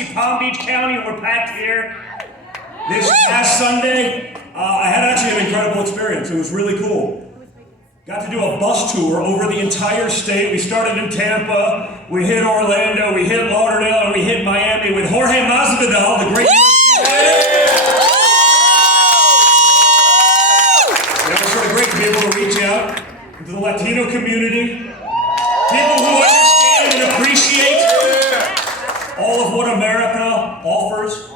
Tallahassee, Palm Beach County, and we're packed here this past Sunday. I had actually an incredible experience. It was really cool. Got to do a bus tour over the entire state. We started in Tampa, we hit Orlando, we hit Lauderdale, and we hit Miami with Jorge Masvidal, the great It was sort of great to be able to reach out to the Latino community, people who understand and appreciate all of what America offers.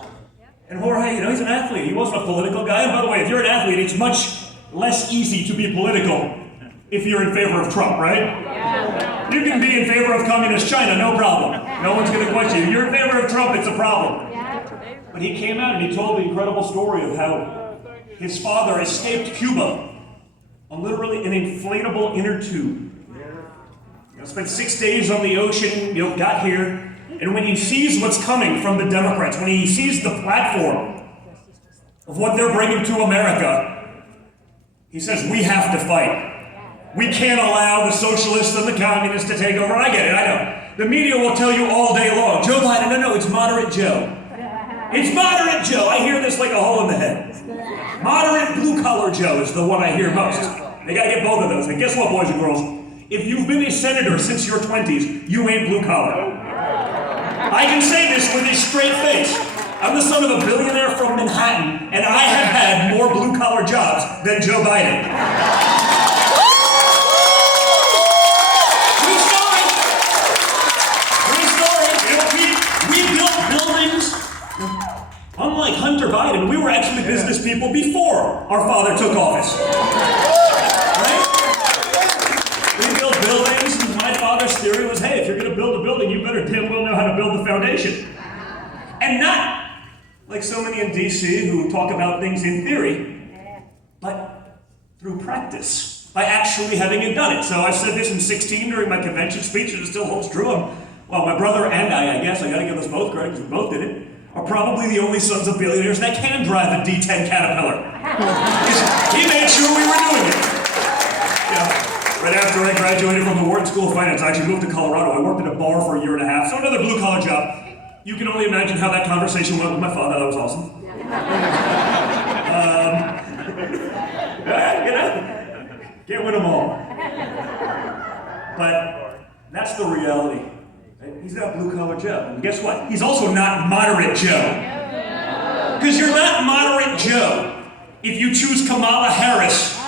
And Jorge, he's an athlete. He wasn't a political guy. And by the way, if you're an athlete, it's much less easy to be political if you're in favor of Trump, right? Yeah. You can be in favor of communist China, no problem. No one's going to question you. If you're in favor of Trump, it's a problem. But he came out and he told the incredible story of how his father escaped Cuba on literally an inflatable inner tube. Spent 6 days on the ocean, got here. And when he sees what's coming from the Democrats, when he sees the platform of what they're bringing to America, he says, we have to fight. We can't allow the socialists and the communists to take over. I get it, I know. The media will tell you all day long, Joe Biden, no, it's moderate Joe. It's moderate Joe. I hear this like a hole in the head. Moderate blue-collar Joe is the one I hear most. They gotta get both of those. And guess what, boys and girls? If you've been a senator since your 20s, you ain't blue-collar. I can say this with a straight face. I'm the son of a billionaire from Manhattan, and I have had more blue-collar jobs than Joe Biden. True story. We built buildings. Unlike Hunter Biden, we were actually business people before our father took office. Right? We built buildings, and my father's theory was, hey, if you're going to build a building, you better damn well know how to build the foundation. And not like so many in D.C. who talk about things in theory, but through practice, by actually having it done it. So I said this in 16 during my convention speech, and it still holds true. Well, my brother and I guess, I gotta give us both credit, because we both did it, are probably the only sons of billionaires that can drive a D10 Caterpillar. He made sure we were doing it. Right after I graduated from the Wharton School of Finance, I actually moved to Colorado. I worked at a bar for a year and a half, so another blue-collar job. You can only imagine how that conversation went with my father. That was awesome. Can't win them all. But that's the reality. He's not blue-collar Joe. And guess what? He's also not moderate Joe. Because you're not moderate Joe if you choose Kamala Harris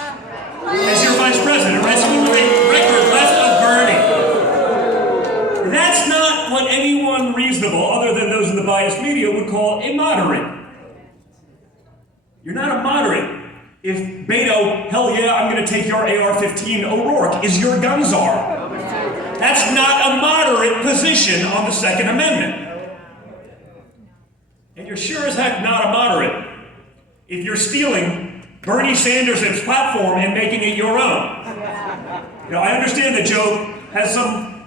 as your vice president, right? So we record left of Bernie. That's not what anyone reasonable, other than those in the biased media, would call a moderate. You're not a moderate if Beto, hell yeah, I'm going to take your AR-15 O'Rourke, is your gun czar. That's not a moderate position on the Second Amendment. And you're sure as heck not a moderate if you're stealing Bernie Sanders' platform and making it your own. I understand that Joe has some,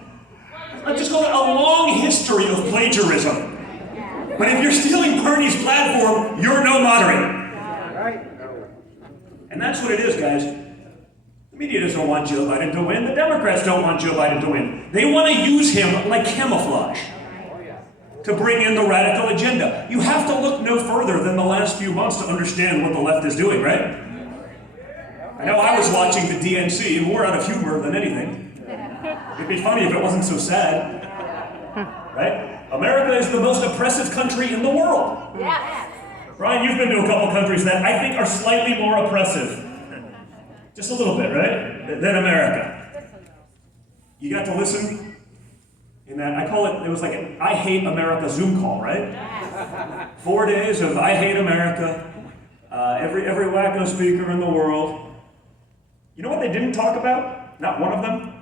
let's just call it a long history of plagiarism. But if you're stealing Bernie's platform, you're no moderate. And that's what it is, guys. The media doesn't want Joe Biden to win. The Democrats don't want Joe Biden to win. They want to use him like camouflage to bring in the radical agenda. You have to look no further than the last few months to understand what the left is doing, right? I know I was watching the DNC more out of humor than anything. It'd be funny if it wasn't so sad, right? America is the most oppressive country in the world. Yes. Brian, you've been to a couple countries that I think are slightly more oppressive. Just a little bit, right? Than America. You got to listen in that, I call it was like an I Hate America Zoom call, right? 4 days of I Hate America, every wacko speaker in the world. You know what they didn't talk about? Not one of them.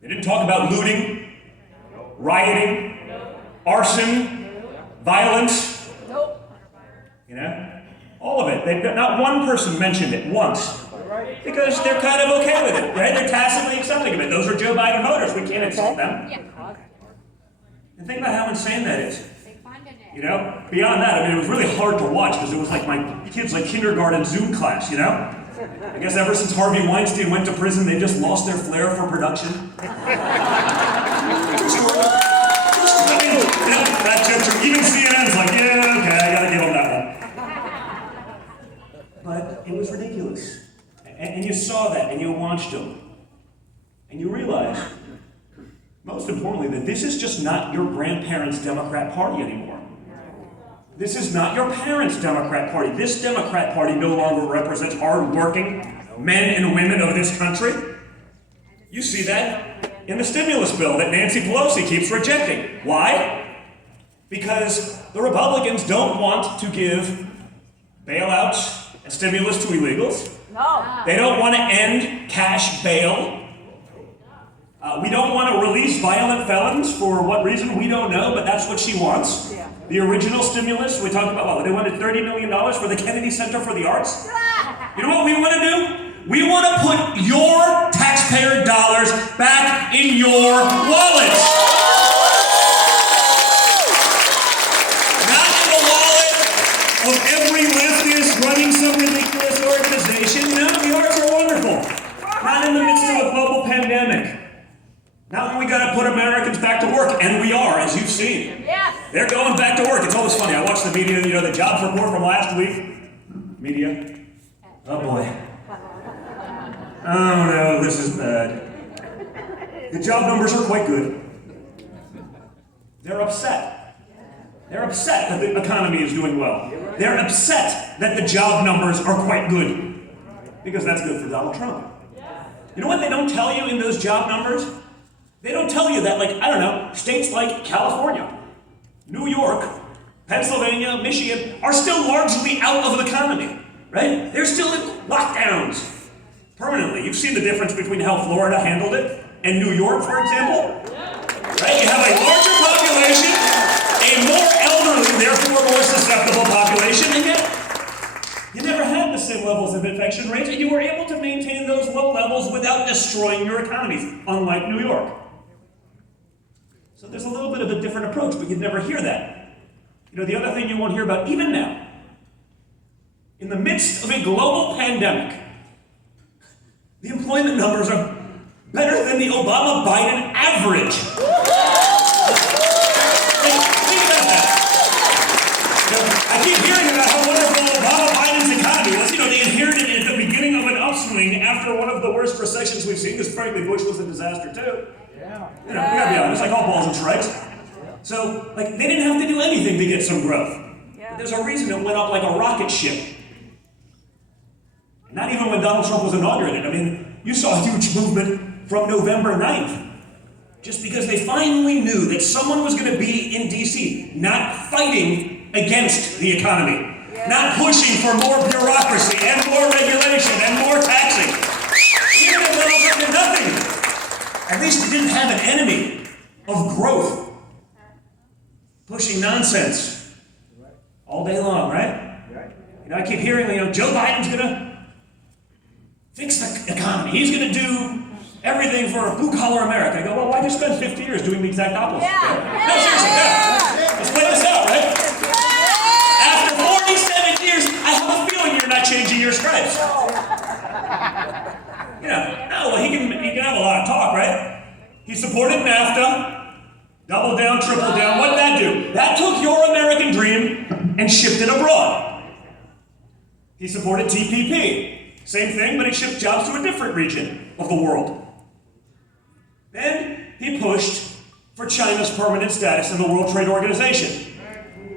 They didn't talk about looting, rioting, arson, violence. All of it. Not one person mentioned it once. Because they're kind of okay with it, right? They're tacitly accepting of it. Those are Joe Biden voters. We can't insult them. And think about how insane that is. Beyond that, it was really hard to watch because it was like my kids' kindergarten Zoom class, I guess ever since Harvey Weinstein went to prison, they just lost their flair for production. That joke Even CNN's like, yeah, okay, I gotta give them that one. But it was ridiculous. And you saw that, and you watched them. And you realized, most importantly, that this is just not your grandparents' Democrat Party anymore. This is not your parents' Democrat Party. This Democrat Party no longer represents hard-working men and women of this country. You see that in the stimulus bill that Nancy Pelosi keeps rejecting. Why? Because the Republicans don't want to give bailouts and stimulus to illegals. No. They don't want to end cash bail. We don't want to release violent felons for what reason, we don't know, but that's what she wants. Yeah. The original stimulus, we talked about, they wanted $30 million for the Kennedy Center for the Arts. You know what we want to do? We want to put your taxpayer dollars back in your wallets. Not in the wallet of every leftist running some ridiculous organization. No, the arts are wonderful. Not in the midst of a global pandemic. Not when we got to put Americans back to work, and we are, as you've seen. Yes. They're going back to work. It's always funny. I watched the media, the jobs report from last week. Media. Oh boy. Oh no, this is bad. The job numbers are quite good. They're upset. They're upset that the economy is doing well. They're upset that the job numbers are quite good. Because that's good for Donald Trump. You know what they don't tell you in those job numbers? They don't tell you that, states like California, New York, Pennsylvania, Michigan are still largely out of the economy, right? They're still in lockdowns permanently. You've seen the difference between how Florida handled it and New York, for example, right? You have a larger population, a more elderly, therefore more susceptible population, and yet you never had the same levels of infection rates, and you were able to maintain those low levels without destroying your economies, unlike New York. So there's a little bit of a different approach, but you'd never hear that. The other thing you won't hear about, even now, in the midst of a global pandemic, the employment numbers are better than the Obama-Biden average. Think about that. I keep hearing about how wonderful Obama-Biden's economy was. They inherited it at the beginning of an upswing after one of the worst recessions we've seen, because frankly, Bush was a disaster too. We gotta be honest, like all balls and strikes. So, they didn't have to do anything to get some growth. But there's a reason it went up like a rocket ship. Not even when Donald Trump was inaugurated. You saw a huge movement from November 9th. Just because they finally knew that someone was going to be in D.C. not fighting against the economy. Not pushing for more bureaucracy and more regulation and more taxing. Even if Donald Trump did nothing, at least he didn't have an enemy of growth. Pushing nonsense all day long, right? I keep hearing, Joe Biden's going to fix the economy. He's going to do everything for blue-collar America. I go, well, why did you spend 50 years doing the exact opposite? No, seriously, let's play this out, right? After 47 years, I have a feeling you're not changing your stripes. He can have a lot of talk, right? He supported NAFTA, double down, triple down. What'd that do? That took your American dream and shipped it abroad. He supported TPP. Same thing, but he shipped jobs to a different region of the world. Then he pushed for China's permanent status in the World Trade Organization.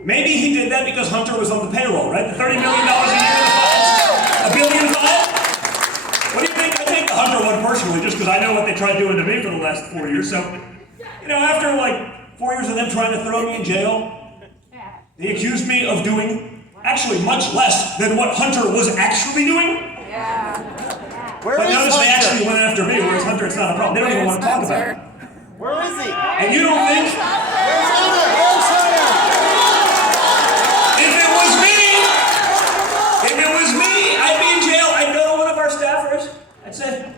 Maybe he did that because Hunter was on the payroll, right? The $30 million a year, $1.5 billion? What do you think? I take the Hunter one personally, just because I know what they tried doing to me for the last 4 years. So, after 4 years of them trying to throw me in jail, they accused me of doing actually much less than what Hunter was actually doing. But notice they actually went after me, whereas Hunter, it's not a problem. They don't even want to talk about it. Where is he? And you don't think? Where's Hunter? Where's Hunter? If it was me, I'd be in jail. I'd go to one of our staffers. I'd say,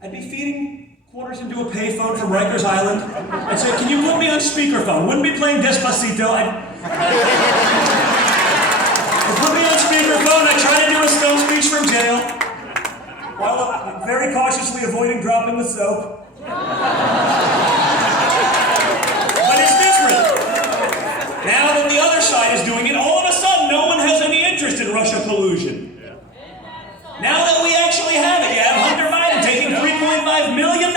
I'd be feeding quarters into a payphone from Rikers Island. I'd say, can you put me on speakerphone? Wouldn't be playing Despacito. I'd put me on speakerphone. I'd try to do a stone speech from jail, while very cautiously avoiding dropping the soap. But it's different. Now side is doing it, all of a sudden no one has any interest in Russia collusion. Now that we actually have it, you have Hunter Biden taking $3.5 million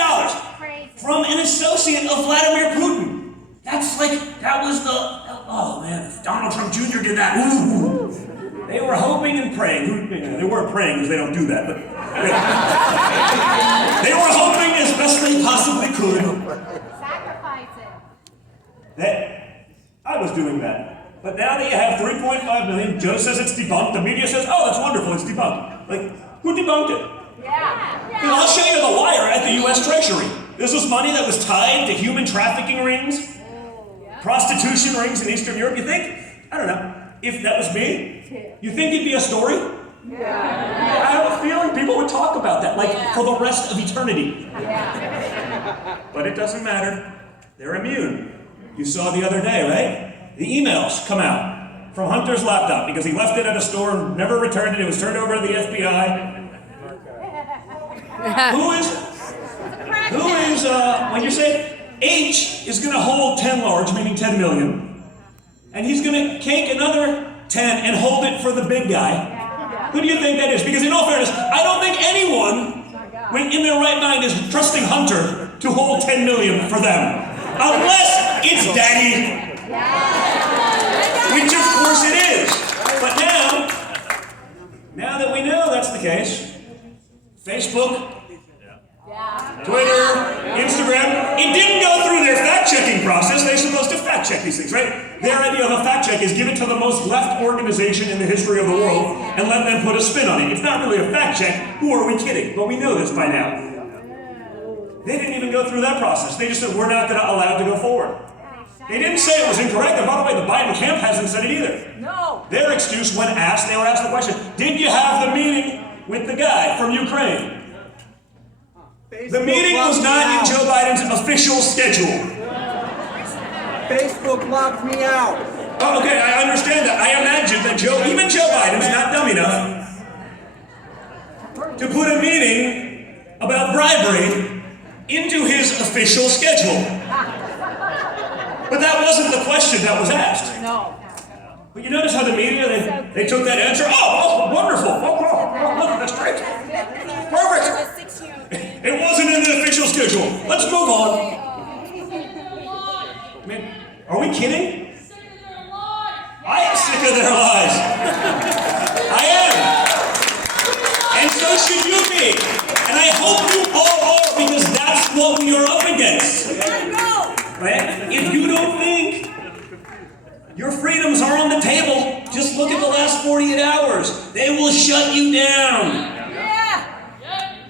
from an associate of Vladimir Putin. That's like, that was the, oh man, if Donald Trump Jr. did that, ooh. They were hoping and praying. They weren't praying because they don't do that, but they were hoping as best they possibly could. Sacrifice That I was doing that. But now that you have 3.5 million, Joe says it's debunked, the media says, oh, that's wonderful, it's debunked. Like, who debunked it? Because I'll show you the wire at the US Treasury. This was money that was tied to human trafficking rings, prostitution rings in Eastern Europe. You think? I don't know. If that was me, you think it'd be a story? I have a feeling people would talk about that, like for the rest of eternity. But it doesn't matter. They're immune. You saw the other day, right? The emails come out from Hunter's laptop because he left it at a store and never returned it. It was turned over to the FBI. When you say H is going to hold 10 large, meaning 10 million, and he's going to cake another 10 and hold it for the big guy. Who do you think that is? Because in all fairness, I don't think anyone when in their right mind is trusting Hunter to hold 10 million for them. Unless it's Daddy. Which of course it is. But now that we know that's the case, Facebook, Twitter, Instagram, it didn't go through their fact-checking process. They're supposed to fact-check these things, right? Their idea of a fact-check is give it to the most left organization in the history of the world and let them put a spin on it. It's not really a fact-check. Who are we kidding? But we know this by now. They didn't even go through that process. They just said, we're not allowed to go forward. They didn't say it was incorrect, and by the way, the Biden camp hasn't said it either. No. Their excuse when asked, they were asked the question, did you have the meeting with the guy from Ukraine? The meeting was not in Joe Biden's official schedule. Facebook locked me out. Oh, okay, I understand that. I imagine that even Joe Biden's not dumb enough to put a meeting about bribery into his official schedule. But that wasn't the question that was asked. No. But you notice how the media, they took that answer, oh, wonderful, oh, look, that's great. Perfect. It wasn't in the official schedule. Let's move on. I mean, are we kidding? I am sick of their lies. I am. And so should you be. And I hope you all are, because that's what we are up against. Right? If you don't think your freedoms are on the table, just look at the last 48 hours. They will shut you down.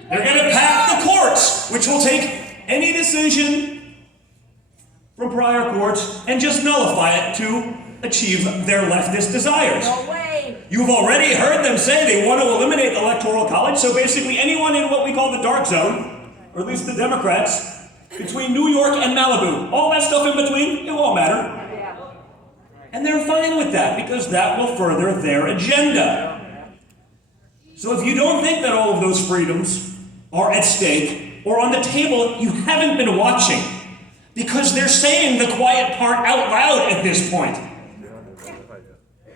They're going to pack the courts, which will take any decision from prior courts and just nullify it to achieve their leftist desires. No way. You've already heard them say they want to eliminate the Electoral College, so basically anyone in what we call the dark zone, or at least the Democrats, between New York and Malibu, all that stuff in between, it won't matter. And they're fine with that because that will further their agenda. So if you don't think that all of those freedoms are at stake or on the table, you haven't been watching, because they're saying the quiet part out loud at this point.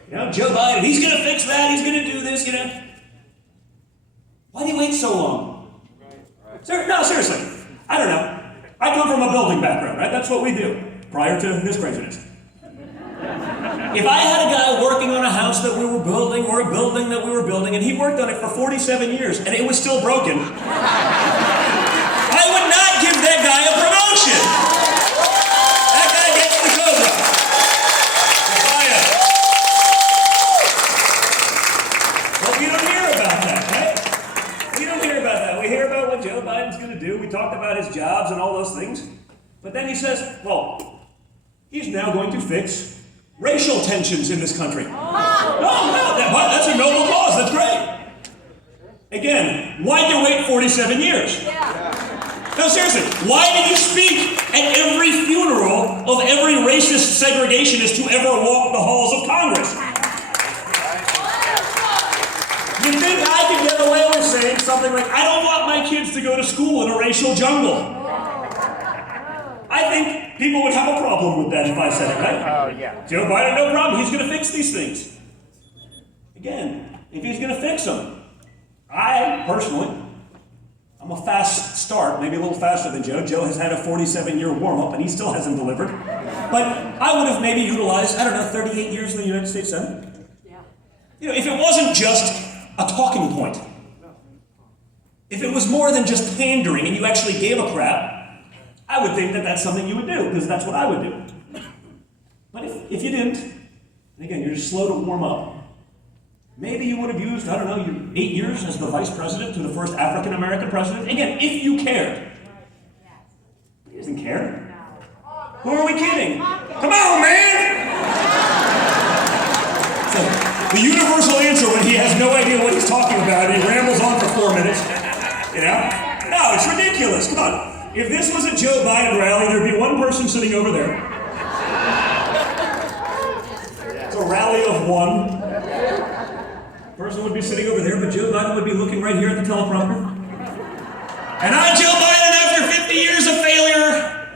You know, Joe Biden, he's going to fix that, he's going to do this, you know. Why do you wait so long? No, seriously, I don't know. I come from a building background, right? That's what we do prior to this craziness. If I had a guy working on a house that we were building or a building that we were building, and he worked on it for 47 years and it was still broken, I would not give that guy a promotion. That guy gets the cobra. But we don't hear about that, right? We don't hear about that. We hear about what Joe Biden's going to do. We talked about his jobs and all those things. But then he says, well, he's now going to fix racial tensions in this country. That's a noble cause. That's great. Again, why'd you wait 47 years? No, seriously, why did you speak at every funeral of every racist segregationist who ever walked the halls of Congress? You think I could get away with saying something like, I don't want my kids to go to school in a racial jungle? I think people would have a problem with that if I said it, right? Oh, yeah. Joe Biden, no problem. He's going to fix these things. Again, if he's going to fix them, I personally, I'm a fast start, maybe a little faster than Joe. Joe has had a 47-year warm-up and he still hasn't delivered. But I would have maybe utilized, 38 years in the United States Senate. If it wasn't just a talking point, if it was more than just pandering and you actually gave a crap, I would think that that's something you would do, because that's what I would do. But if you didn't, and again, you're just slow to warm up, maybe you would have used, your 8 years as the vice president to the first African-American president. Again, if you cared. He doesn't care. Who are we kidding? Come on, man! So, the universal answer when he has no idea what he's talking about, he rambles on for 4 minutes, No, it's ridiculous, come on. If this was a Joe Biden rally, there'd be one person sitting over there. It's a rally of one. Person would be sitting over there, but Joe Biden would be looking right here at the teleprompter. And I, Joe Biden, after 50 years of failure,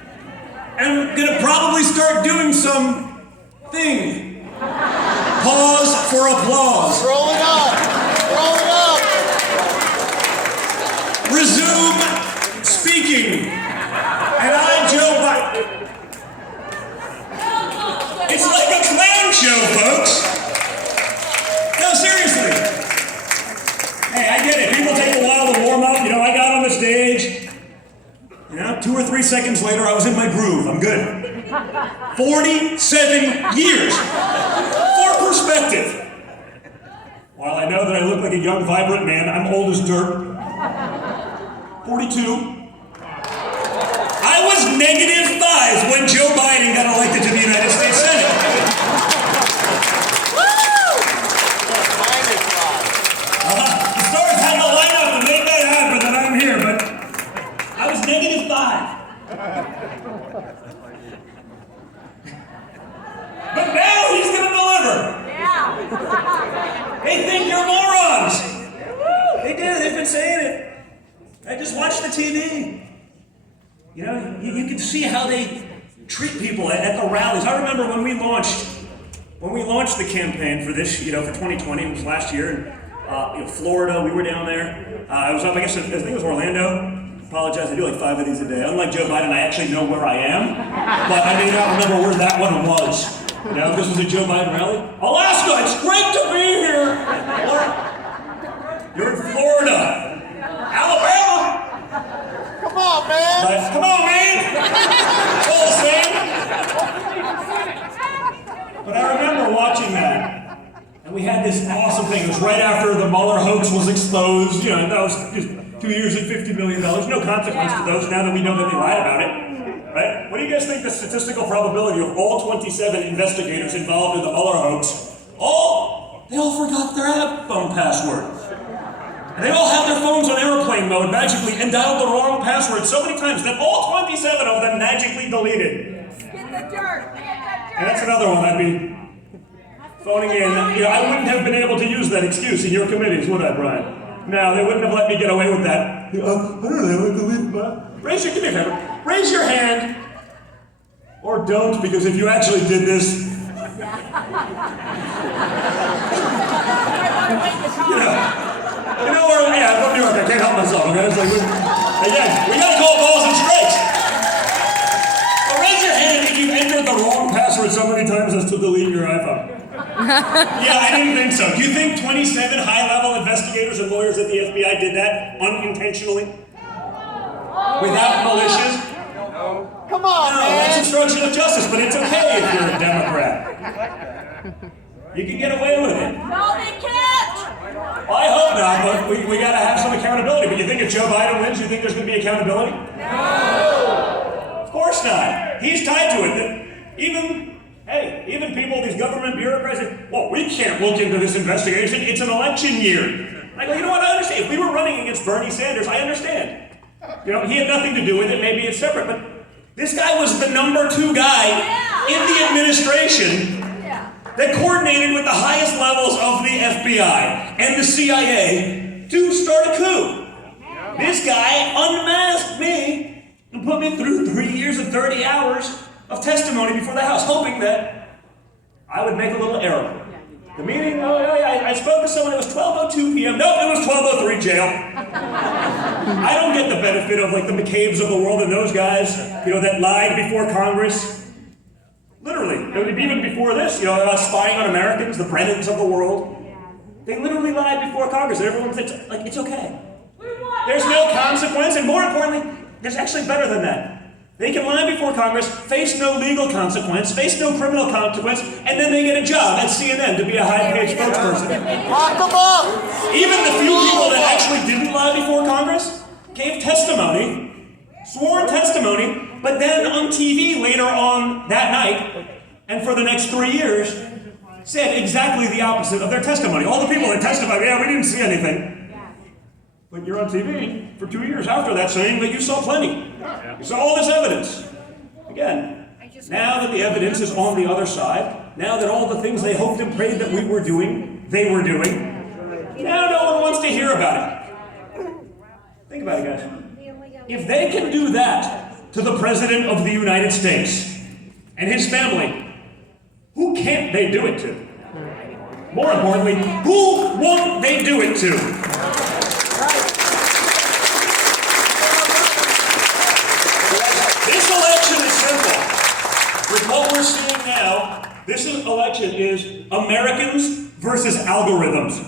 am gonna probably start doing something. Pause for applause. Roll it up. Roll it up. Resume speaking. And I, Joe Biden. It's like a clown show, folks. No, seriously. Hey, I get it. People take a while to warm up. I got on the stage. 2 or 3 seconds later, I was in my groove. I'm good. 47 years. For perspective. While I know that I look like a young, vibrant man, I'm old as dirt. 42. I was -5 when Joe Biden got elected to the United States Senate. The stars had to line up to make that happen that I'm here, but I was -5. But now he's going to deliver. They think you're morons. They do. They've been saying it. I just watch the TV. You can see how they treat people at the rallies. I remember when we launched the campaign for this, for 2020, it was last year, in Florida, we were down there. I was up, I think it was Orlando. Apologize, I do like 5 of these a day. Unlike Joe Biden, I actually know where I am, but I may not remember where that one was. This was a Joe Biden rally. Alaska, it's great to be here. You're in Florida. Alabama. Come on, man. Come on, man. That's all I'm saying. But I remember watching that, and we had this awesome thing. It was right after the Mueller hoax was exposed. That was just 2 years and $50 million. No consequence to those now that we know that they lied about it. Right? What do you guys think the statistical probability of all 27 investigators involved in the Mueller hoax? They all forgot their phone password. And they all have their phones on airplane mode magically and dialed the wrong password so many times that all 27 of them magically deleted. Get the dirt. And that's another one I'd be phoning in. I wouldn't have been able to use that excuse in your committees, would I, Brian? No, they wouldn't have let me get away with that. I don't know, I delete my... Do me a favor. Raise your hand. Or don't, because if you actually did this... I'm from New York, I can't help myself, okay? It's like, again, we gotta call balls and strikes. But raise your hand if you've entered the wrong password so many times as to delete your iPhone. Yeah, I didn't think so. Do you think 27 high-level investigators and lawyers at the FBI did that unintentionally? Without militias? Come on, No, man. that's obstruction of justice, but it's okay if you're a Democrat. You can get away with it. No, they can't. Well, I hope not, but we gotta have some accountability. But you think if Joe Biden wins, you think there's gonna be accountability? No! Of course not. He's tied to it. Even people, these government bureaucrats say, well, we can't look into this investigation. It's an election year. I go, you know what, I understand. If we were running against Bernie Sanders, I understand. He had nothing to do with it. Maybe it's separate, but this guy was the #2 guy in the administration that coordinated with the highest levels of the FBI and the CIA to start a coup. This guy unmasked me and put me through 3 years and 30 hours of testimony before the House, hoping that I would make a little error. The meeting, I spoke to someone, it was 12:02 p.m. Nope, it was 12:03, jail. I don't get the benefit of like the McCabe's of the world and those guys, that lied before Congress. Literally, even before this, about spying on Americans, the Brennans of the world. They literally lied before Congress, and everyone thinks, like, it's okay. There's no consequence, and more importantly, there's actually better than that. They can lie before Congress, face no legal consequence, face no criminal consequence, and then they get a job at CNN to be a high-paid spokesperson. Lock them up! Even the few people that actually didn't lie before Congress gave testimony, sworn testimony, but then on TV later on that night, and for the next 3 years, said exactly the opposite of their testimony. All the people that testified, yeah, we didn't see anything. But you're on TV for 2 years after that saying that you saw plenty. You saw all this evidence. Again, now that the evidence is on the other side, now that all the things they hoped and prayed that we were doing, they were doing, now no one wants to hear about it. Think about it, guys. If they can do that to the President of the United States and his family, who can't they do it to? More importantly, who won't they do it to? This election is simple. With what we're seeing now, this election is Americans versus algorithms.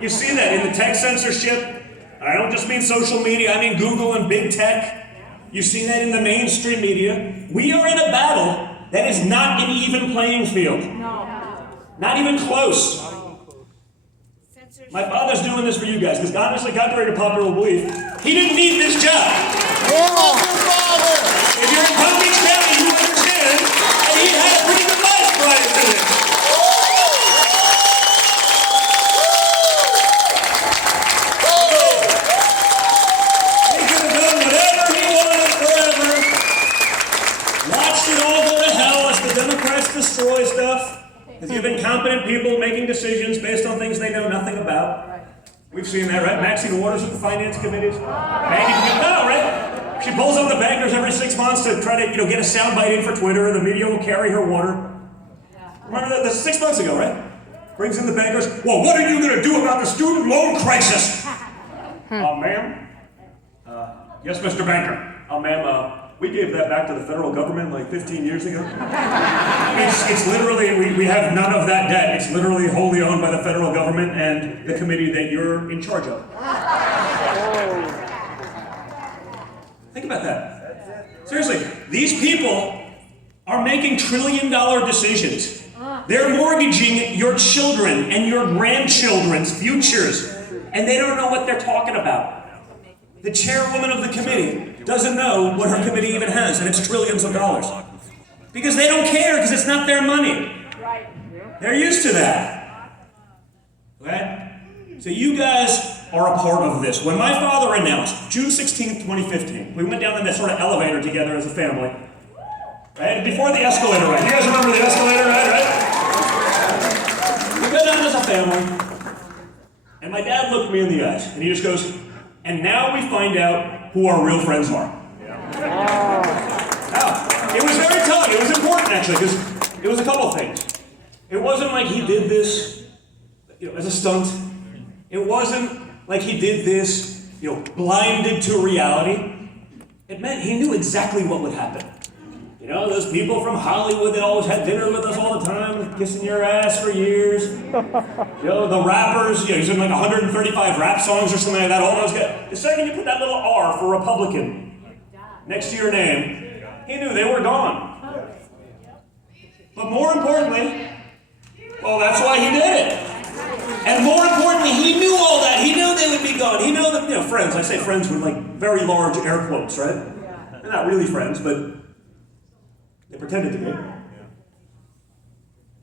You see that in the tech censorship. I don't just mean social media, I mean Google and big tech. You see that in the mainstream media. We are in a battle that is not an even playing field. Not even close. My father's doing this for you guys, because honestly, contrary to popular belief, he didn't need this job. If you're in Palm Beach County, you understand that he had a pretty good life prior to this. He could have done whatever he wanted forever. Watched it all go to hell as the Democrats destroy stuff. Because you have incompetent people making decisions based on things they know nothing about. We've seen that, right? Maxine Waters at the finance committees. Right? She pulls up the bankers every 6 months to try to, get a soundbite in for Twitter, and the media will carry her water. Remember that? That's 6 months ago, right? Brings in the bankers. Well, what are you going to do about the student loan crisis? Ma'am? Yes, Mr. Banker. Ma'am, we gave that back to the federal government like 15 years ago. It's literally, we have none of that debt. It's literally wholly owned by the federal government and the committee that you're in charge of. Think about that. Seriously, these people are making trillion-dollar decisions. They're mortgaging your children and your grandchildren's futures, and they don't know what they're talking about. The chairwoman of the committee doesn't know what her committee even has, and it's trillions of dollars. Because they don't care, because it's not their money. They're used to that. Okay? So you guys are a part of this. When my father announced, June 16th, 2015, we went down in that sort of elevator together as a family. Right? Before the escalator, right? You guys remember the escalator, right? We go down as a family, and my dad looked me in the eyes, and he just goes, and now we find out who our real friends are. Now, it was very telling. It was important, actually, because it was a couple things. It wasn't like he did this, as a stunt. It wasn't like he did this, blinded to reality. It meant he knew exactly what would happen. Those people from Hollywood that always had dinner with us all the time, kissing your ass for years. The rappers, he's in like 135 rap songs or something like that, all those guys. The second you put that little R for Republican next to your name, he knew they were gone. But more importantly, well, that's why he did it. And more importantly, he knew all that. He knew they would be gone. He knew that, friends, I say friends with like very large air quotes, right? They're not really friends, but they pretended to be.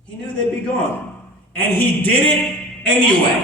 He knew they'd be gone. And he did it anyway.